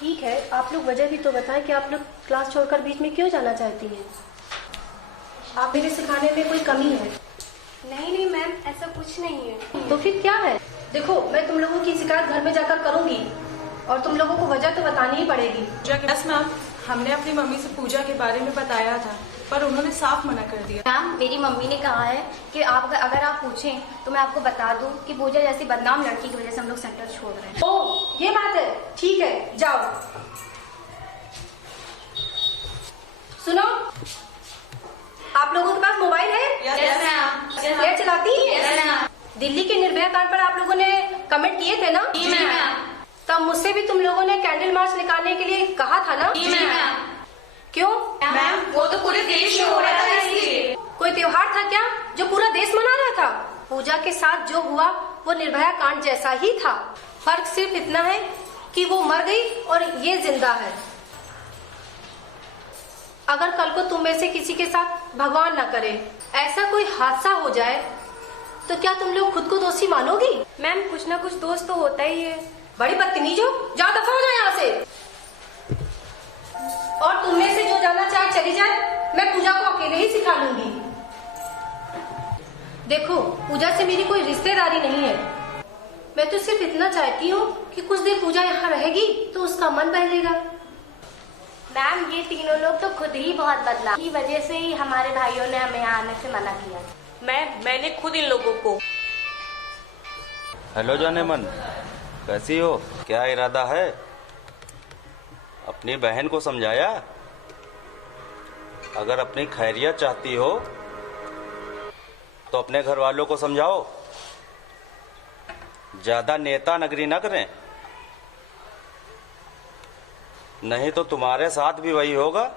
ठीक है, आप लोग वजह भी तो बताएं कि आप लोग क्लास छोड़कर बीच में क्यों जाना चाहती हैं? आप मेरे सिखाने में कोई कमी है? नहीं नहीं मैम, ऐसा कुछ नहीं है। तो फिर क्या है? देखो, मैं तुम लोगों की शिकायत घर में जाकर करूंगी और तुम लोगों को वजह तो बतानी ही पड़ेगी। यस मैम, हमने अपनी मम्मी से पूजा के बारे में बताया था, पर उन्होंने साफ मना कर दिया। मैम, मेरी मम्मी ने कहा है कि आप अगर आप पूछें तो मैं आपको बता दूं कि पूजा जैसी बदनाम लड़की की वजह से हम लोग सेंटर छोड़ रहे हैं। ओह, ये बात है। ठीक है, जाओ। सुनो, आप लोगों के पास मोबाइल है? Yes ma'am. ये चलाती? Yes ma'am. दिल्ली के निर्भया कांड पर आप लोगों ने कमेंट किए थे ना? जी मैम। तब मुझसे भी तुम लोगों ने कैंडल मार्च निकालने के लिए कहा था ना? जी मैम। क्यों? मैम, वो तो पूरे देश में हो रहा था इसलिए। कोई त्योहार था क्या जो पूरा देश मना रहा था? पूजा के साथ जो हुआ वो निर्भया कांड जैसा ही था। फर्क सिर्फ इतना है कि वो मर गई और ये जिंदा है। अगर कल को तुम में से किसी के साथ भगवान न करे ऐसा कोई हादसा हो जाए तो क्या तुम लोग खुद को दोषी मानोगी? मैम, कुछ ना कुछ दोस्त तो होता ही है। बड़ी बदतमीज हो, जाओ दफा हो जाए यहाँ से। और तुम में से जो जाना चाहे चली जाए, मैं पूजा को अकेले ही सिखा लूंगी। देखो, पूजा से मेरी कोई रिश्तेदारी नहीं है। मैं तो सिर्फ इतना चाहती हूँ कि कुछ देर पूजा यहाँ रहेगी तो उसका मन बहलेगा। मैम, ये तीनों लोग तो खुद ही बहुत बदला की वजह से ही हमारे भाइयों ने हमें यहाँ आने से मना किया। मैंने खुद इन लोगों को। हेलो जाने मन, कैसी हो? क्या इरादा है? अपनी बहन को समझाया? अगर अपनी खैरियत चाहती हो तो अपने घर वालों को समझाओ। ज्यादा नेता नगरी ना करें, नहीं तो तुम्हारे साथ भी वही होगा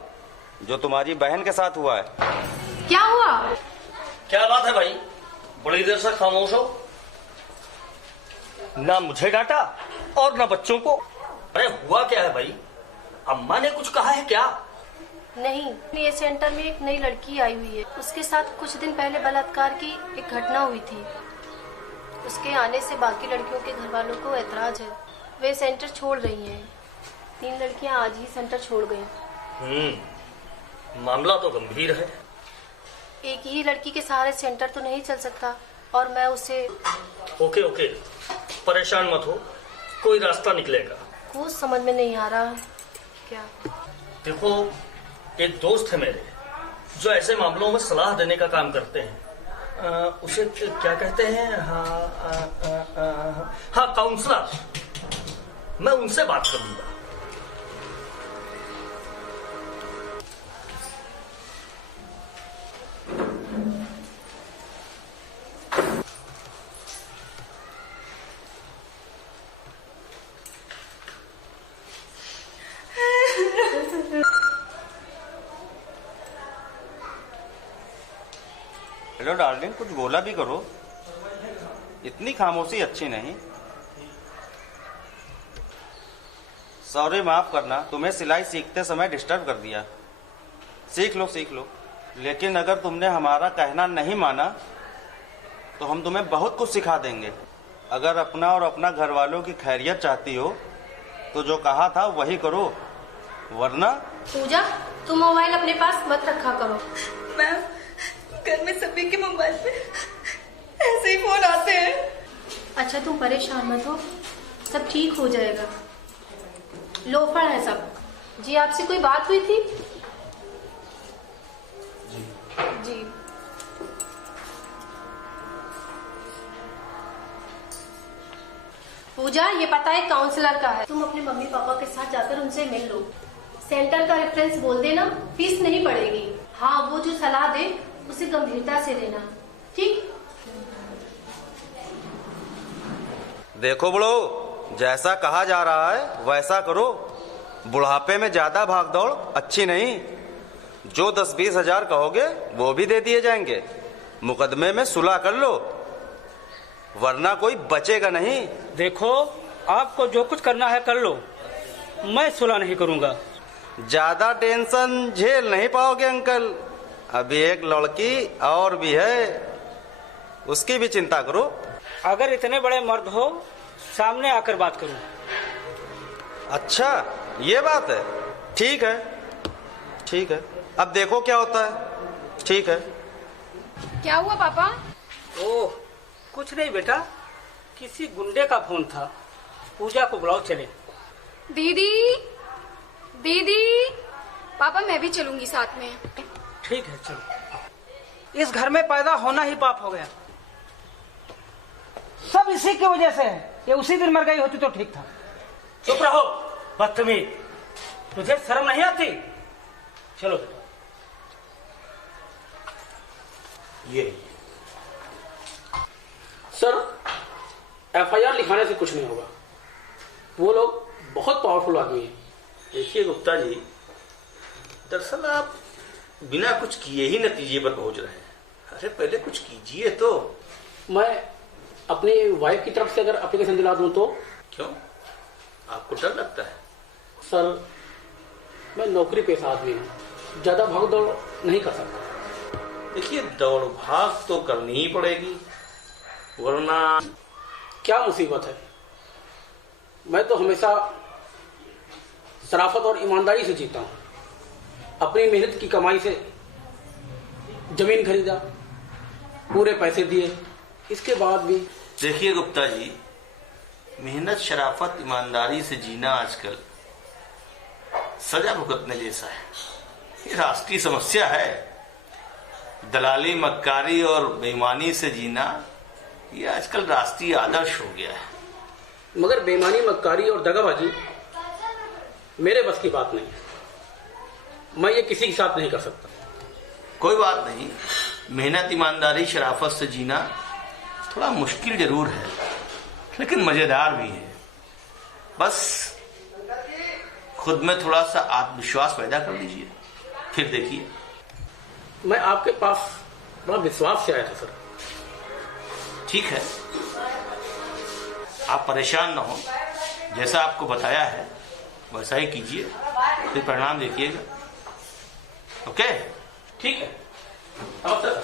जो तुम्हारी बहन के साथ हुआ है। क्या हुआ? क्या बात है भाई, बड़ी देर से खामोश हो? ना मुझे डांटा और ना बच्चों को। अरे हुआ क्या है भाई? अम्मा ने कुछ कहा है क्या? नहीं, ये सेंटर में एक नई लड़की आई हुई है। उसके साथ कुछ दिन पहले बलात्कार की एक घटना हुई थी। उसके आने से बाकी लड़कियों के घर वालों को ऐतराज है। वे सेंटर छोड़ रही हैं। 3 लड़कियां आज ही सेंटर छोड़ गई। मामला तो गंभीर है। एक ही लड़की के सहारे सेंटर तो नहीं चल सकता और मैं उसे। ओके, परेशान मत हो, कोई रास्ता निकलेगा। कुछ समझ में नहीं आ रहा। क्या? देखो, एक दोस्त है मेरे जो ऐसे मामलों में सलाह देने का काम करते हैं। उसे क्या कहते हैं? हाँ, काउंसलर। मैं उनसे बात करूंगा। हेलो डार्लिंग, कुछ बोला भी करो। इतनी खामोशी अच्छी नहीं। सॉरी, माफ करना, तुम्हें सिलाई सीखते समय डिस्टर्ब कर दिया। सीख लो, लेकिन अगर तुमने हमारा कहना नहीं माना तो हम तुम्हें बहुत कुछ सिखा देंगे। अगर अपना और अपना घर वालों की खैरियत चाहती हो तो जो कहा था वही करो, वरना। पूजा, तुम मोबाइल अपने पास मत रखा करो। मैम, घर में सभी के मोबाइल पे ऐसे ही फोन आते हैं। अच्छा तुम परेशान मत हो, सब ठीक हो जाएगा। लोफड़ है सब। जी आपसे कोई बात हुई थी? जी पूजा, ये पता है काउंसलर का है। तुम अपने मम्मी पापा के साथ जाकर उनसे मिल लो। सेंटर का रेफरेंस बोल देना, फीस नहीं पड़ेगी। हाँ, वो जो सलाह दे उसे गंभीरता से लेना, ठीक? देखो बड़ो, जैसा कहा जा रहा है वैसा करो। बुढ़ापे में ज्यादा भागदौड़ अच्छी नहीं। जो 10-20 हजार कहोगे वो भी दे दिए जाएंगे। मुकदमे में सुलह कर लो, वरना कोई बचेगा नहीं। देखो, आपको जो कुछ करना है कर लो, मैं सुलह नहीं करूंगा। ज्यादा टेंशन झेल नहीं पाओगे अंकल। अभी एक लड़की और भी है, उसकी भी चिंता करो। अगर इतने बड़े मर्द हो, सामने आकर बात करो। अच्छा ये बात है, ठीक है ठीक है, अब देखो क्या होता है। ठीक है। क्या हुआ पापा? ओह, कुछ नहीं बेटा, किसी गुंडे का फोन था। पूजा को बुलाओ, चले। दीदी, दीदी, पापा मैं भी चलूंगी साथ में। ठीक है, चलो। इस घर में पैदा होना ही पाप हो गया। सब इसी की वजह से है। ये उसी दिन मर गई होती तो ठीक था। चुप रहो बदतमीज, तुझे शर्म नहीं आती? चलो बेटा। ये सर, एफआईआर लिखाने से कुछ नहीं होगा। वो लोग बहुत पावरफुल आदमी हैं। देखिए गुप्ता जी, दरअसल आप बिना कुछ किए ही नतीजे पर पहुंच रहे हैं। अरे पहले कुछ कीजिए तो। मैं अपनी वाइफ की तरफ से अगर एप्लीकेशन दिला दूं तो? क्यों, आपको डर लगता है? सर, मैं नौकरी पेशा आदमी हूँ, ज्यादा भाग दौड़ नहीं कर सकता। देखिए, दौड़ भाग तो करनी ही पड़ेगी, वरना क्या मुसीबत है। मैं तो हमेशा शराफत और ईमानदारी से जीता हूँ। अपनी मेहनत की कमाई से जमीन खरीदा, पूरे पैसे दिए, इसके बाद भी। देखिए गुप्ता जी, मेहनत, शराफत, ईमानदारी से जीना आजकल सजा भुगतने जैसा है। ये राष्ट्रीय समस्या है। दलाली, मक्कारी और बेईमानी से जीना ये आजकल राष्ट्रीय आदर्श हो गया है। मगर बेईमानी, मक्कारी और दगाबाजी मेरे बस की बात नहीं है। मैं ये किसी के साथ नहीं कर सकता। कोई बात नहीं, मेहनत, ईमानदारी, शराफत से जीना थोड़ा मुश्किल जरूर है, लेकिन मजेदार भी है। बस खुद में थोड़ा सा आत्मविश्वास पैदा कर लीजिए, फिर देखिए। मैं आपके पास बड़ा विश्वास से आया था सर। ठीक है, आप परेशान ना हो, जैसा आपको बताया है वैसा ही कीजिए, फिर परिणाम देखिएगा। ओके? ठीक है। अब सर,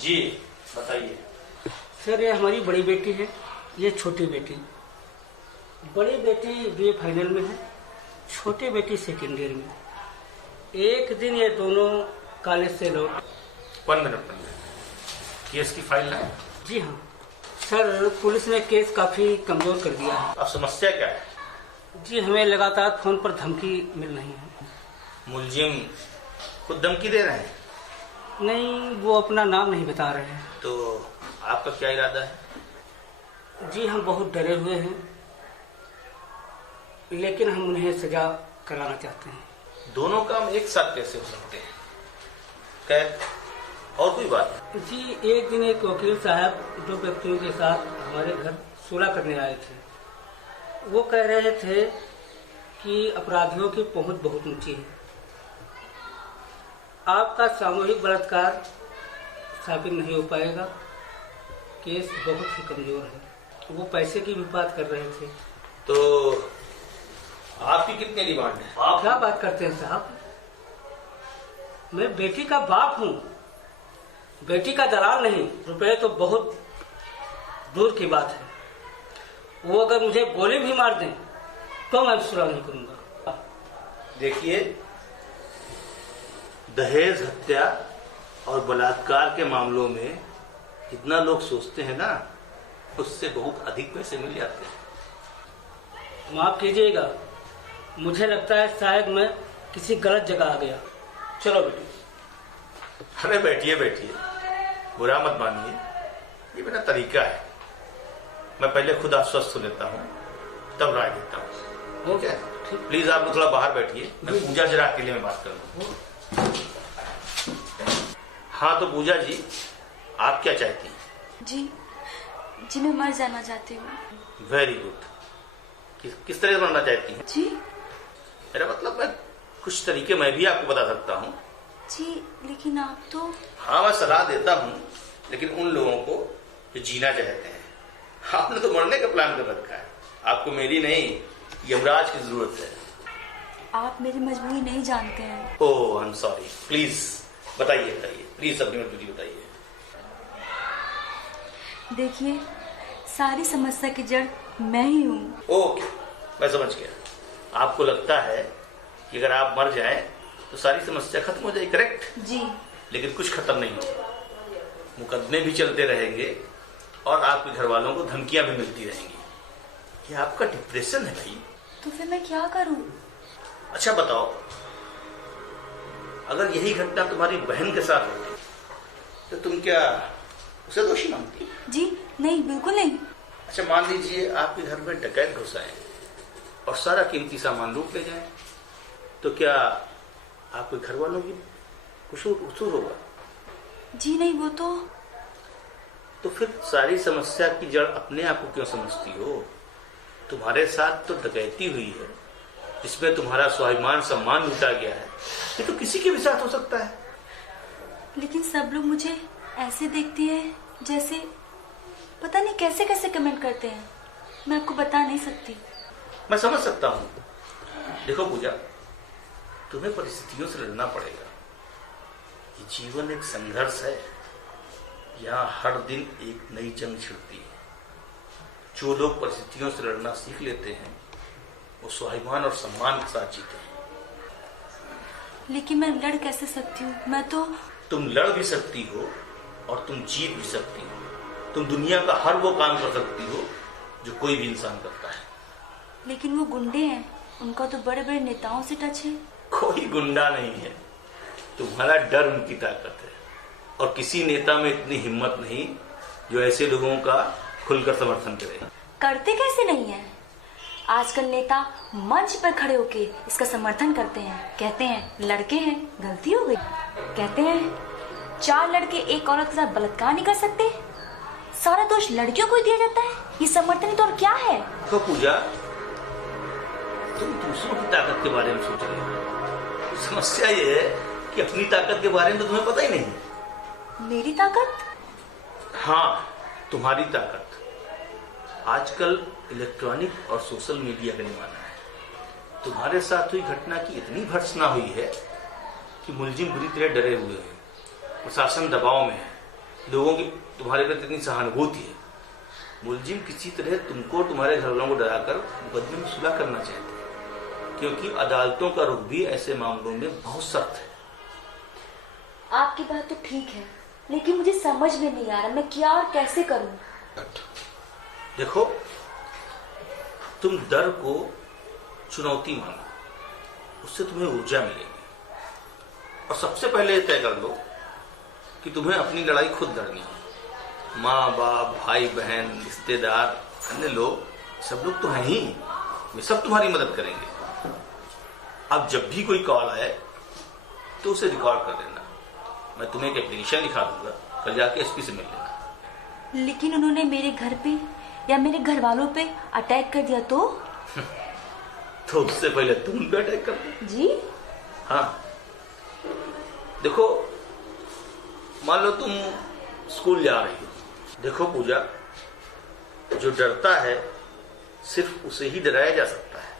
जी बताइए। सर, ये हमारी बड़ी बेटी है, ये छोटी बेटी। बड़ी बेटी बीए फाइनल में है, छोटी बेटी सेकेंड ईयर में। एक दिन ये दोनों कॉलेज से लौट। 1 मिनट। केस की फाइल लाए? जी हाँ सर, पुलिस ने केस काफी कमजोर कर दिया है। अब समस्या क्या है? जी, हमें लगातार फोन पर धमकी मिल रही है। मुलजिम खुद धमकी दे रहे हैं? नहीं, वो अपना नाम नहीं बता रहे हैं। तो आपका क्या इरादा है? जी, हम बहुत डरे हुए हैं, लेकिन हम उन्हें सजा कराना चाहते हैं। दोनों काम एक साथ कैसे हो सकते हैं? खैर, और कोई बात? जी, एक दिन एक वकील साहब 2 व्यक्तियों के साथ हमारे घर सुलह करने आए थे। वो कह रहे थे कि अपराधियों की पहुंच बहुत ऊंची है। आपका सामूहिक बलात्कार साबित नहीं हो पाएगा, केस बहुत ही कमजोर है। वो पैसे की भी बात कर रहे थे। तो आपकी कितनी डिमांड है? आप क्या बात करते हैं साहब? मैं बेटी का बाप हूँ, बेटी का दलाल नहीं। रुपए तो बहुत दूर की बात है। वो अगर मुझे गोली भी मार दें तो मैं सुलह नहीं करूंगा। देखिए, दहेज, हत्या और बलात्कार के मामलों में जितना लोग सोचते हैं ना, उससे बहुत अधिक पैसे मिल जाते हैं। माफ कीजिएगा, मुझे लगता है शायद मैं किसी गलत जगह आ गया। चलो बेटी। अरे बैठिए बैठिए, बुरा मत मानिए, ये मेरा तरीका है। मैं पहले खुद आश्वस्त हो लेता हूँ, तब राय देता हूँ। ओके, प्लीज आप लोग थोड़ा बाहर बैठिए, मैं पूजा जरा अकेले में बात करूँ। हाँ तो पूजा जी, आप क्या चाहती हैं? जी मैं मर जाना चाहती हूँ। Very good. किस तरह से मरना चाहती हैं? जी मेरा मतलब मैं कुछ तरीके मैं भी आपको बता सकता हूँ। जी, लेकिन आप तो। हाँ, मैं सलाह देता हूँ, लेकिन उन लोगों को जो जीना चाहते हैं। आपने तो मरने का प्लान कर रखा है, आपको मेरी नहीं, यमराज की जरूरत है। आप मेरी मजबूरी नहीं जानते हैं। ओह, आई एम सॉरी। प्लीज बताइए बताइए, प्लीज अपनी मजबूरी बताइए। देखिए, सारी समस्या की जड़ मैं ही हूँ। ओके, मैं समझ गया। आपको लगता है कि अगर आप मर जाएं तो सारी समस्या खत्म हो जाएगी, करेक्ट? जी। लेकिन कुछ खत्म नहीं होगा, मुकदमे भी चलते रहेंगे और आपके घर वालों को धमकियां भी मिलती रहेंगी। ये आपका डिप्रेशन है भाई। तो फिर मैं क्या करूं? अच्छा बताओ, अगर यही घटना तुम्हारी बहन के साथ होती तो तुम क्या उसे दोषी मानती? जी नहीं, बिल्कुल नहीं। अच्छा मान लीजिए आपके घर में डकैत घुस आए और सारा कीमती सामान लूट ले जाए, तो क्या आपके घर वालों की कसूर होगा? जी नहीं, वो तो फिर सारी समस्या की जड़ अपने आप को क्यों समझती हो? तुम्हारे साथ तो डकैती हुई है, जिसमें तुम्हारा स्वाभिमान सम्मान लूटा गया है। ये तो किसी के भी साथ हो सकता है। लेकिन सब लोग मुझे ऐसे देखते हैं जैसे पता नहीं कैसे कैसे कमेंट करते हैं, मैं आपको बता नहीं सकती। मैं समझ सकता हूँ। देखो पूजा, तुम्हें परिस्थितियों से लड़ना पड़ेगा। ये जीवन एक संघर्ष है, यहाँ हर दिन एक नई जंग छिड़ती है। जो लोग परिस्थितियों से लड़ना सीख लेते हैं वो स्वाभिमान और सम्मान के साथ जीते हैं। लेकिन मैं लड़ कैसे सकती हूँ? मैं तो। तुम लड़ भी सकती हो और तुम जीत भी सकती हो। तुम दुनिया का हर वो काम कर सकती हो जो कोई भी इंसान करता है। लेकिन वो गुंडे हैं, उनका तो बड़े बड़े नेताओं से टच है। कोई गुंडा नहीं है, तुम्हारा डर उनकी ताकत है। और किसी नेता में इतनी हिम्मत नहीं जो ऐसे लोगों का खुलकर समर्थन करे। करते कैसे नहीं है? आजकल नेता मंच पर खड़े होके इसका समर्थन करते हैं। कहते हैं लड़के हैं, गलती हो गई। कहते हैं 4 लड़के एक औरत के साथ बलात्कार नहीं कर सकते, सारा दोष लड़कियों को ही दिया जाता है। ये समर्थन तो और क्या है? तो पूजा, तुम दूसरों की ताकत के बारे में सोच रहे हो। समस्या ये है कि अपनी ताकत के बारे में तो तुम्हें पता ही नहीं। मेरी ताकत? हाँ, तुम्हारी ताकत। आजकल इलेक्ट्रॉनिक और सोशल मीडिया का जमाना है। तुम्हारे साथ हुई घटना की इतनी भर्त्सना हुई है कि मुलजिम बुरी तरह डरे हुए हैं, प्रशासन दबाव में है, लोगों की तुम्हारे प्रति इतनी सहानुभूति है। मुलजिम किसी तरह तुमको और तुम्हारे घर वालों को डराकर मुकदमे में सुलह करना चाहते हैं, क्योंकि अदालतों का रुख भी ऐसे मामलों में बहुत सख्त है। आपकी बात तो ठीक है, लेकिन मुझे समझ में नहीं आ रहा मैं क्या और कैसे करूं। देखो, तुम डर को चुनौती मानो, उससे तुम्हें ऊर्जा मिलेगी। और सबसे पहले तय कर लो कि तुम्हें अपनी लड़ाई खुद लड़नी है। माँ बाप, भाई बहन, रिश्तेदार, अन्य लोग, सब लोग तो हैं ही, वे सब तुम्हारी मदद करेंगे। अब जब भी कोई कॉल आए तो उसे रिकॉर्ड कर लेना। मैं तुम्हें एक एप्लीकेशन लिखा दूंगा, कल जाके एसपी से मिल लेना। लेकिन उन्होंने मेरे घर पे या मेरे घर वालों पे अटैक कर दिया तो? तो उससे पहले तुम उन पे अटैक कर दो। जी हाँ, देखो, मान लो तुम स्कूल जा रही हो। देखो पूजा, जो डरता है सिर्फ उसे ही डराया जा सकता है।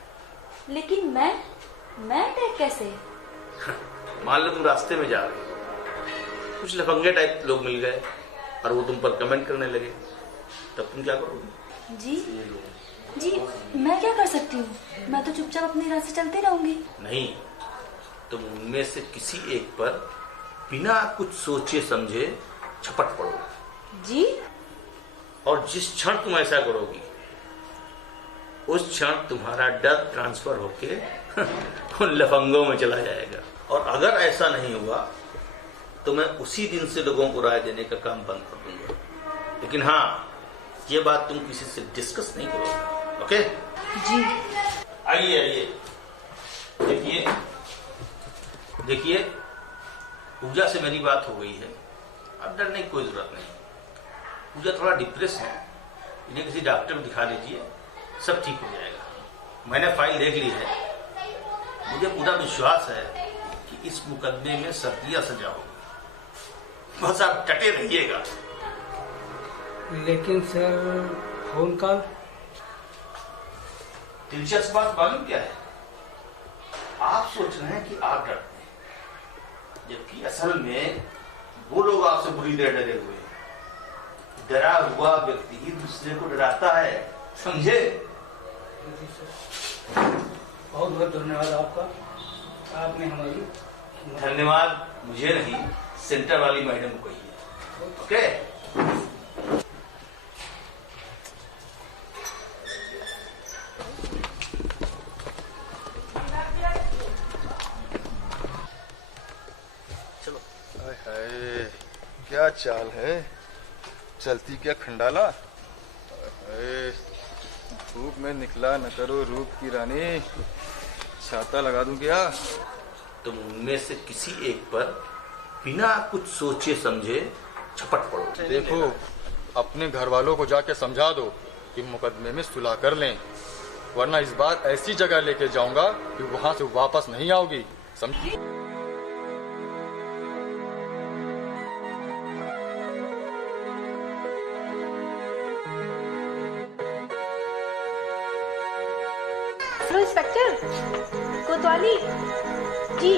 लेकिन मैं अटैक कैसे? मान लो तुम रास्ते में जा रही हो, कुछ लफंगे टाइप लोग मिल गए और वो तुम पर कमेंट करने लगे, तब तुम क्या करोगे? जी जी मैं क्या कर सकती हूँ, मैं तो चुपचाप अपनी राह से चलती रहूंगी। नहीं, तुम उनमें से किसी एक पर बिना कुछ सोचे समझे झपट पड़ो। जी? और जिस क्षण तुम ऐसा करोगी उस क्षण तुम्हारा डर ट्रांसफर होके उन लफंगों में चला जाएगा। और अगर ऐसा नहीं हुआ तो मैं उसी दिन से लोगों को राय देने का काम बंद कर दूंगा। लेकिन हाँ, ये बात तुम किसी से डिस्कस नहीं करोगे, ओके? जी। आइए आइए, देखिए देखिए, पूजा से मेरी बात हो गई है, अब डरने की कोई जरूरत नहीं। पूजा थोड़ा डिप्रेस है, इन्हें किसी डॉक्टर को दिखा लीजिए, सब ठीक हो जाएगा। मैंने फाइल देख ली है, मुझे पूरा विश्वास है कि इस मुकदमे में सर्दियां सजा होगी। बस आप डटे रहिएगा। लेकिन सर फोन कॉल। दिलचस्प बात मालूम क्या है? आप सोच रहे हैं कि आप डरते हैं, जबकि असल में वो लोग आपसे बुरी तरह डरे हुए हैं। डरा हुआ व्यक्ति ही दूसरे को डराता है, समझे? बहुत बहुत धन्यवाद आपका, आपने हमारी। धन्यवाद मुझे नहीं, सेंटर वाली मैडम को ही है, ओके? चलो। हाय हाय, क्या चाल है, चलती क्या खंडाला। हाय, धूप में निकला न करो रूप की रानी, छाता लगा दूं क्या? तुम उनमें से किसी एक पर बिना कुछ सोचे समझे झपट पड़ो। देखो, अपने घर वालों को जाके समझा दो कि मुकदमे में सुलह कर लें, वरना इस बार ऐसी जगह लेके जाऊंगा कि वहां से वापस नहीं आओगी, समझी? हेलो इंस्पेक्टर कोतवाली जी।